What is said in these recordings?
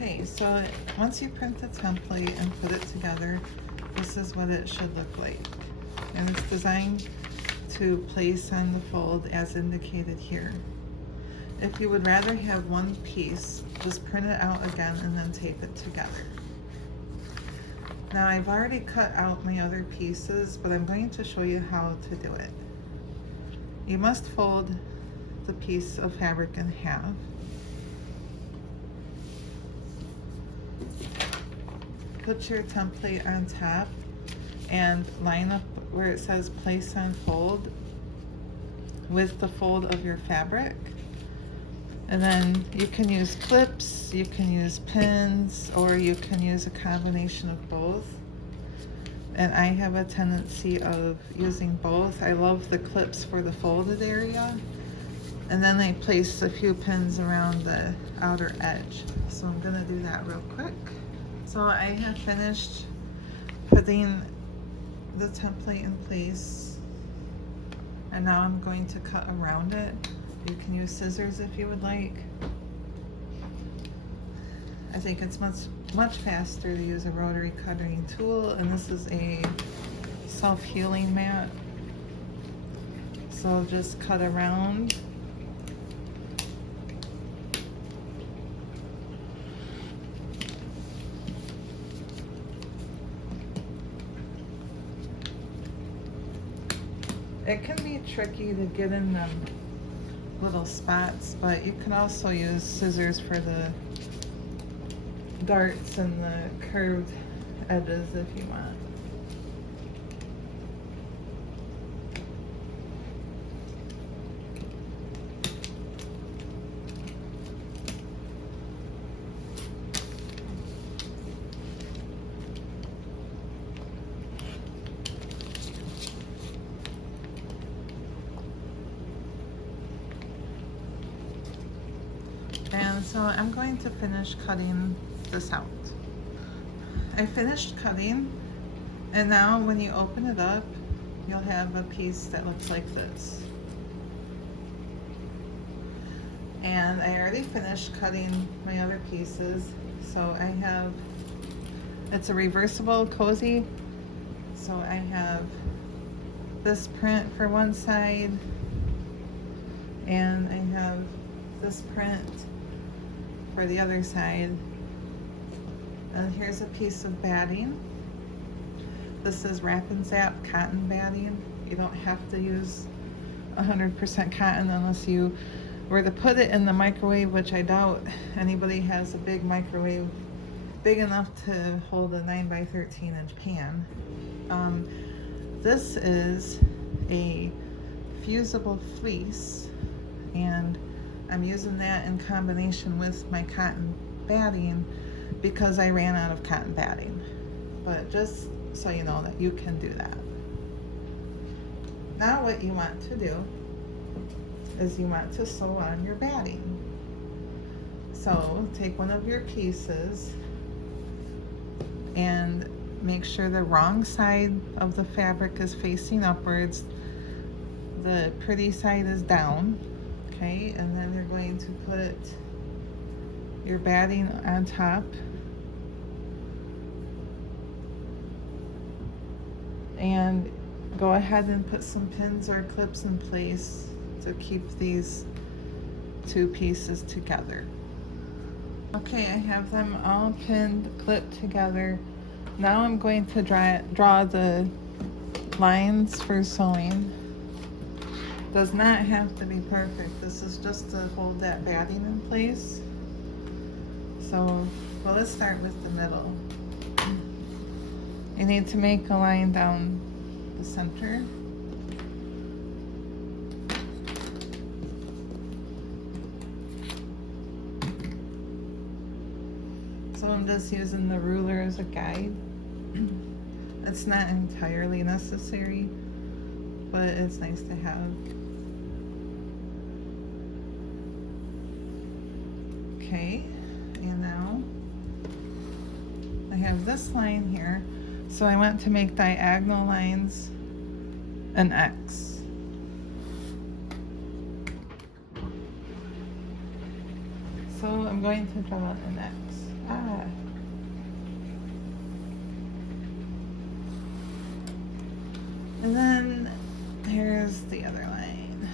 Okay, so once you print the template and put it together, this is what it should look like. And it's designed to place on the fold as indicated here. If you would rather have one piece, just print it out again and then tape it together. Now I've already cut out my other pieces, but I'm going to show you how to do it. You must fold the piece of fabric in half. Put your template on top and line up where it says place on fold with the fold of your fabric. And then you can use clips, you can use pins, or you can use a combination of both. And I have a tendency of using both. I love the clips for the folded area. And then I place a few pins around the outer edge. So I'm gonna do that real quick. So I have finished putting the template in place, and now I'm going to cut around it. You can use scissors if you would like. I think it's much faster to use a rotary cutting tool, and this is a self-healing mat. So just cut around. It can be tricky to get in them little spots, but you can also use scissors for the darts and the curved edges if you want. And so I'm going to finish cutting this out. I finished cutting, and now when you open it up, you'll have a piece that looks like this. And I already finished cutting my other pieces. So I have, it's a reversible cozy. So I have this print for one side, and I have this print for the other side. And here's a piece of batting. This is Wrap and Zap cotton batting. You don't have to use 100% cotton unless you were to put it in the microwave, which I doubt anybody has a big microwave big enough to hold a 9 by 13 inch pan. This is a fusible fleece, and I'm using that in combination with my cotton batting because I ran out of cotton batting. But just so you know that you can do that. Now what you want to do is you want to sew on your batting. So take one of your pieces and make sure the wrong side of the fabric is facing upwards. The pretty side is down. Okay, and then you're going to put your batting on top. And go ahead and put some pins or clips in place to keep these two pieces together. Okay, I have them all pinned, clipped together. Now I'm going to draw the lines for sewing. Does not have to be perfect. This is just to hold that batting in place. So, well, let's start with the middle. You need to make a line down the center. So I'm just using the ruler as a guide. It's not entirely necessary, but it's nice to have. Okay, and now I have this line here. So I want to make diagonal lines an X. So I'm going to draw an X Ah. And then here's the other line.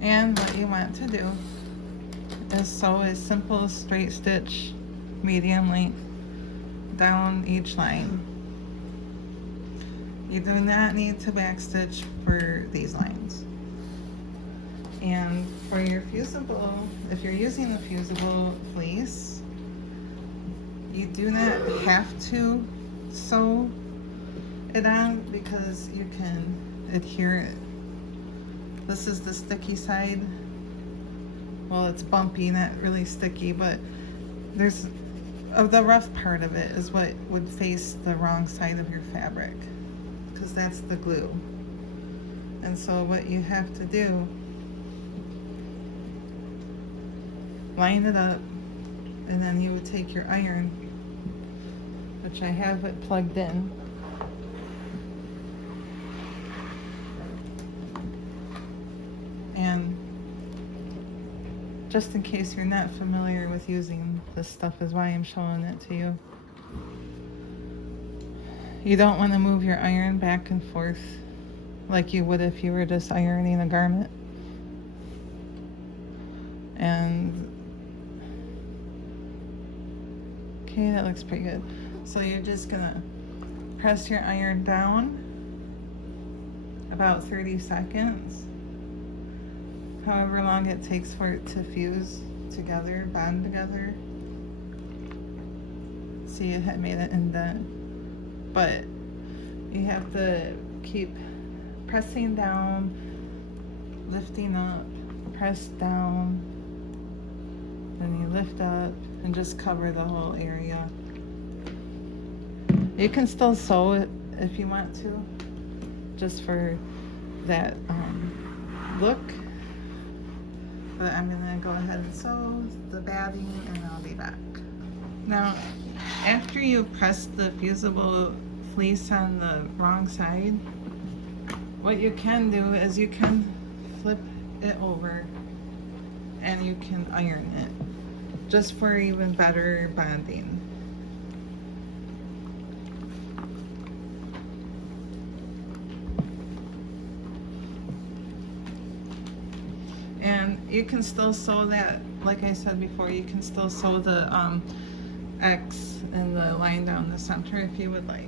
And what you want to do is sew a simple straight stitch, medium length, down each line. You do not need to backstitch for these lines. And for your fusible, if you're using a fusible fleece, you do not have to sew it on because you can adhere it. This is the sticky side. Well, it's bumpy, not really sticky, but there's the rough part of it is what would face the wrong side of your fabric, because that's the glue. And so what you have to do, line it up, and then you would take your iron, which I have it plugged in, and just in case you're not familiar with using this stuff is why I'm showing it to you. You don't want to move your iron back and forth like you would if you were just ironing a garment. And okay, that looks pretty good. So you're just gonna press your iron down about 30 seconds. However long it takes for it to fuse together, bond together. See, it had made an indent, but you have to keep pressing down, lifting up, press down, then you lift up and just cover the whole area. You can still sew it if you want to, just for that look. But I'm gonna go ahead and sew the batting and I'll be back. Now, after you press the fusible fleece on the wrong side, what you can do is you can flip it over and you can iron it, just for even better bonding. And you can still sew that, like I said before, you can still sew the X and the line down the center if you would like.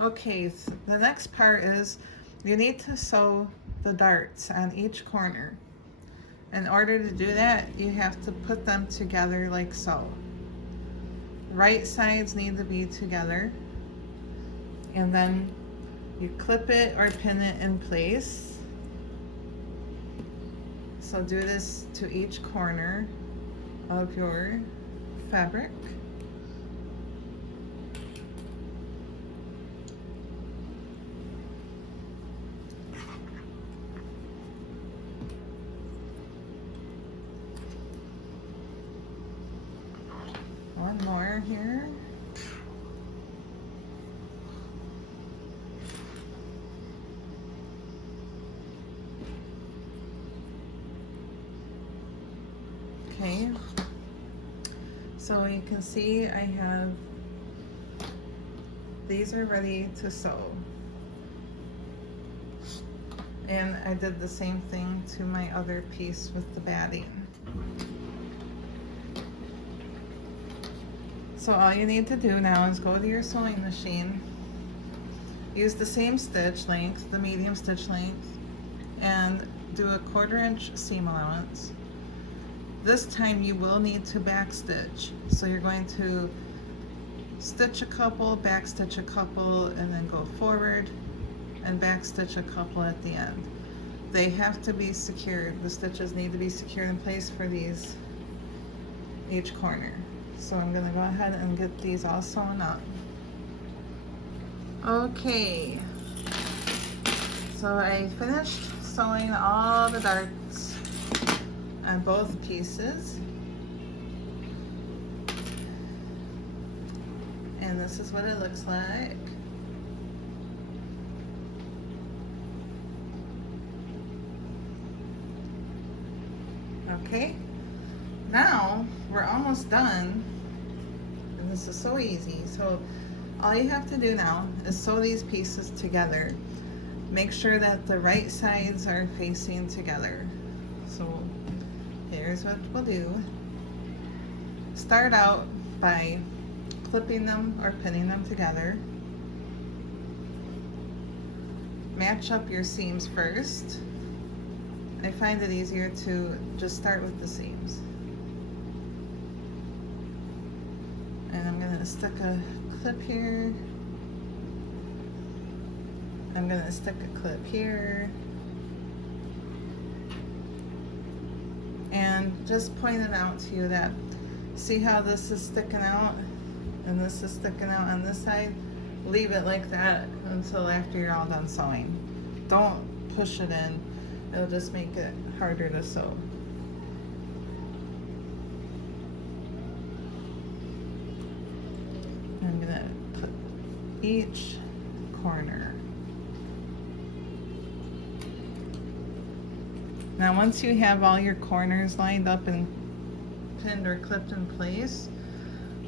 Okay, so the next part is you need to sew the darts on each corner. In order to do that, you have to put them together like so. Right sides need to be together, and then you clip it or pin it in place. So do this to each corner of your fabric. One more here. Okay, so you can see I have, these are ready to sew. And I did the same thing to my other piece with the batting. So all you need to do now is go to your sewing machine, use the same stitch length, the medium stitch length, and do a 1/4 inch seam allowance. This time you will need to backstitch. So you're going to stitch a couple, backstitch a couple, and then go forward and backstitch a couple at the end. They have to be secured. The stitches need to be secured in place for these, each corner. So I'm gonna go ahead and get these all sewn up. Okay, so I finished sewing all the darts on both pieces. And this is what it looks like. Okay, now we're almost done, and this is so easy. So all you have to do now is sew these pieces together. Make sure that the right sides are facing together. So here's what we'll do. Start out by clipping them or pinning them together. Match up your seams first. I find it easier to just start with the seams. And I'm gonna stick a clip here. I'm gonna stick a clip here. And just point it out to you that, see how this is sticking out and this is sticking out on this side? Leave it like that until after you're all done sewing. Don't push it in. It'll just make it harder to sew. I'm gonna put each corner. Now once you have all your corners lined up and pinned or clipped in place,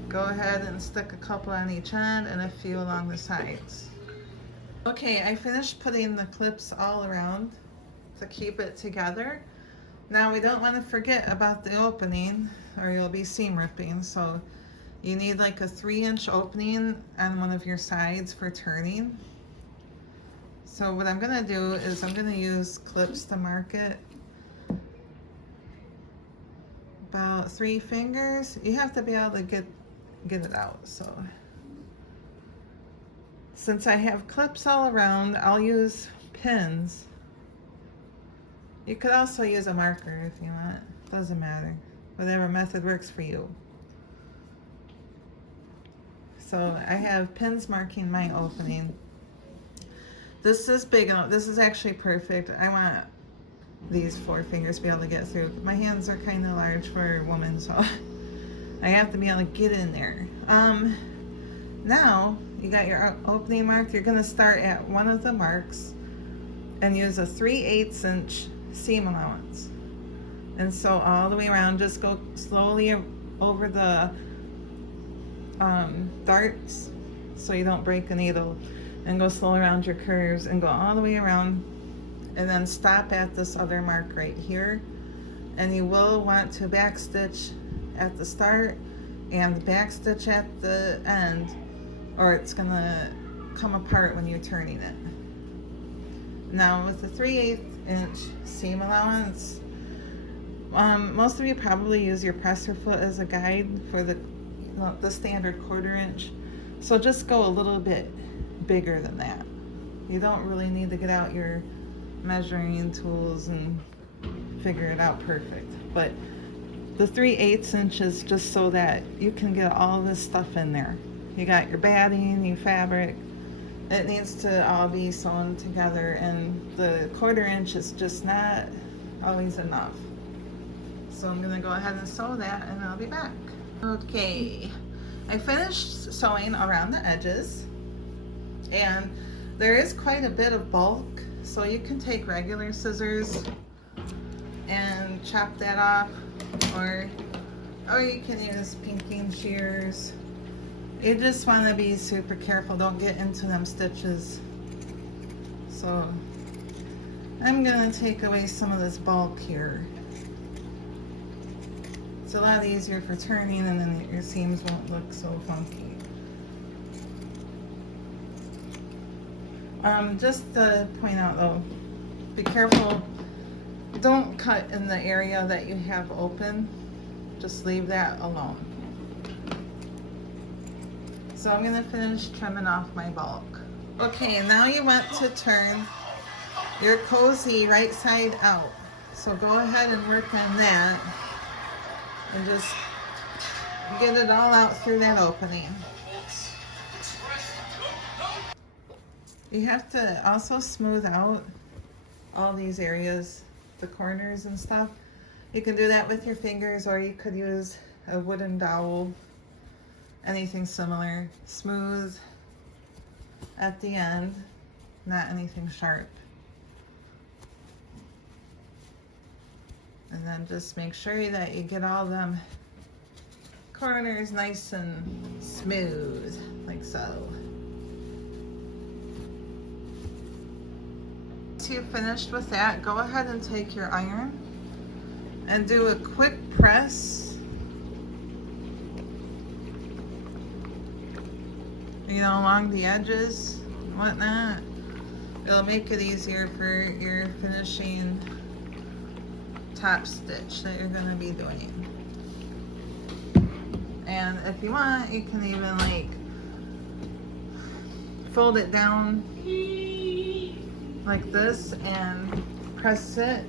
go ahead and stick a couple on each end and a few along the sides. Okay, I finished putting the clips all around to keep it together. Now we don't want to forget about the opening or you'll be seam ripping, so you need like a 3-inch opening on one of your sides for turning. So what I'm gonna do is I'm gonna use clips to mark it. About 3 fingers. You have to be able to get it out. So since I have clips all around, I'll use pins. You could also use a marker if you want. Doesn't matter. Whatever method works for you. So I have pins marking my opening. This is big enough. This is actually perfect. I want these 4 fingers to be able to get through. My hands are kind of large for a woman, so I have to be able to get in there. Now you got your opening marked. You're gonna start at one of the marks and use a 3/8 inch seam allowance. And sew all the way around. Just go slowly over the darts so you don't break a needle, and go slow around your curves and go all the way around, and then stop at this other mark right here. And you will want to back stitch at the start and back stitch at the end, or it's gonna come apart when you're turning it. Now with the 3/8 inch seam allowance, most of you probably use your presser foot as a guide for the standard 1/4 inch. So just go a little bit bigger than that. You don't really need to get out your measuring tools and figure it out perfect. But the 3/8 inches just so that you can get all this stuff in there. You got your batting, your fabric. It needs to all be sewn together, and the 1/4 inch is just not always enough. So I'm gonna go ahead and sew that and I'll be back. Okay, I finished sewing around the edges, and there is quite a bit of bulk, so you can take regular scissors and chop that off, or you can use pinking shears. You just want to be super careful, don't get into them stitches. So I'm gonna take away some of this bulk here. It's a lot easier for turning, and then your seams won't look so funky. Just to point out though, be careful, don't cut in the area that you have open. Just leave that alone. So I'm gonna finish trimming off my bulk. Okay, now you want to turn your cozy right side out. So go ahead and work on that. And just get it all out through that opening. You have to also smooth out all these areas, the corners and stuff. You can do that with your fingers, or you could use a wooden dowel anything similar. Smooth at the end, not anything sharp. And then just make sure that you get all them corners nice and smooth, like so. Once you've finished with that, go ahead and take your iron and do a quick press, you know, along the edges and whatnot. It'll make it easier for your finishing top stitch that you're going to be doing. And if you want, you can even like fold it down like this and press it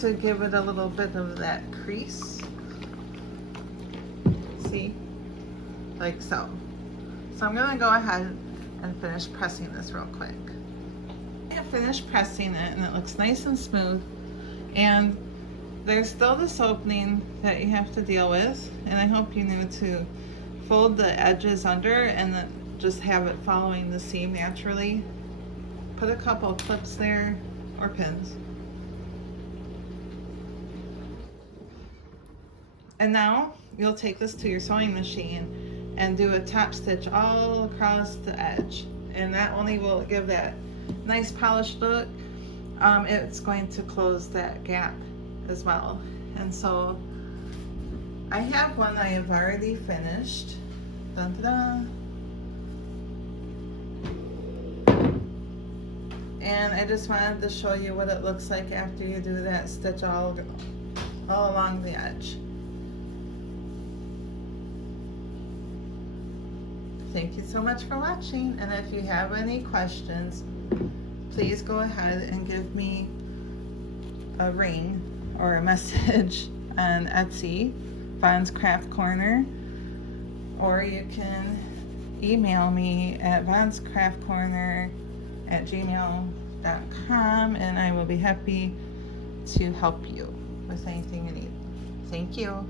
to give it a little bit of that crease. See? Like so. So I'm going to go ahead and finish pressing this real quick. I have finished pressing it and it looks nice and smooth, and there's still this opening that you have to deal with, and I hope you knew to fold the edges under and then just have it following the seam naturally. Put a couple of clips there or pins. And now you'll take this to your sewing machine and do a top stitch all across the edge, and not only will it give that nice polished look, it's going to close that gap as well. And so I have one I have already finished. Dun, dun, dun. And I just wanted to show you what it looks like after you do that stitch all along the edge. Thank you so much for watching, and if you have any questions, please go ahead and give me a ring or a message on Etsy, Vaughn's Craft Corner, or you can email me at vaughnscraftcorner@gmail.com, and I will be happy to help you with anything you need. Thank you.